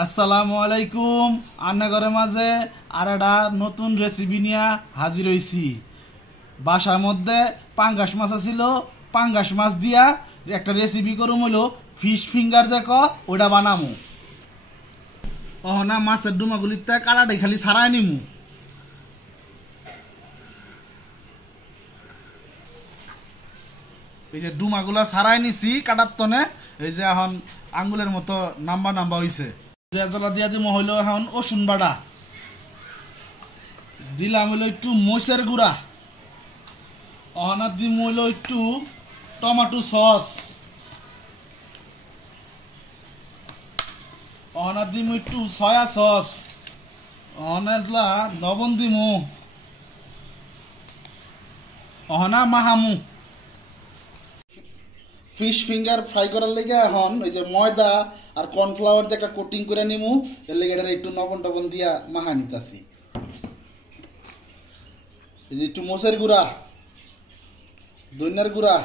আসসালামু আলাইকুম। আন্নাঘরের মাঝে আর একটা নতুন রেসিপি নিয়ে হাজির হয়েছি। বাসার মধ্যে পাঙ্গাস মাছ ছিল, পাঙ্গাস মাছ দিয়া একটা রেসিপি করুম হলো ফিশ ফিঙ্গার যে ওটা বানামু। না মাছের ডুমাগুলিতে কালাটাই খালি ছাড়াই নিমু। এই যে ডুমাগুলা ছাড়াই নিছি কাটার তনে, এই যে এখন আঙ্গুলের মতো নাম্বা নাম্বা হইছে। জলা দিয়া দিম হইলো এখন রসুন বাটা দিলাম, হইলো একটু মরিচের গুঁড়া, অহনার দিম হইলো একটু টমেটো সস, অহনার দিম একটু সয়া সস, অহনাজলা লবণ দিমু, অহনা মাহামু। ফিশ ফিঙ্গার ফ্রাই করার লেগে এখন ওই যে ময়দা আর কর্নফ্লাওয়ার দিয়ে একটা কোটিং করে নিমু। এর লেগে এটা একটু লবণ টবণ দিয়া মাখা নিতাছি। এই যে একটু মোচের গুঁড়া, ধনিয়ার গুঁড়া,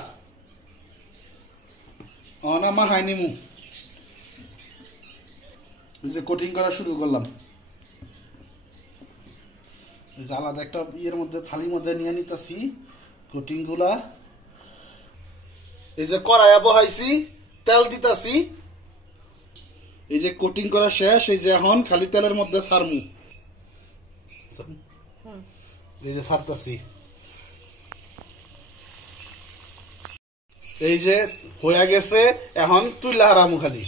অনা মাখাই নিমু। এই যে কোটিং করা শুরু করলাম। এই যে আলাদা একটা ইয়ের মধ্যে থালির মধ্যে নিয়ে নিতাছি কোটিং গুলা। এই যে কড়াইয়া বহাইছি, তেল দিতাছি। এই যে কোটিং করা শেষ, এই যে এখন খালি তেলের মধ্যে ছাড়মু। এই যে ছাড়তাছি, এই যে হয়ে গেছে, এখন তুইলা হারামু খালি।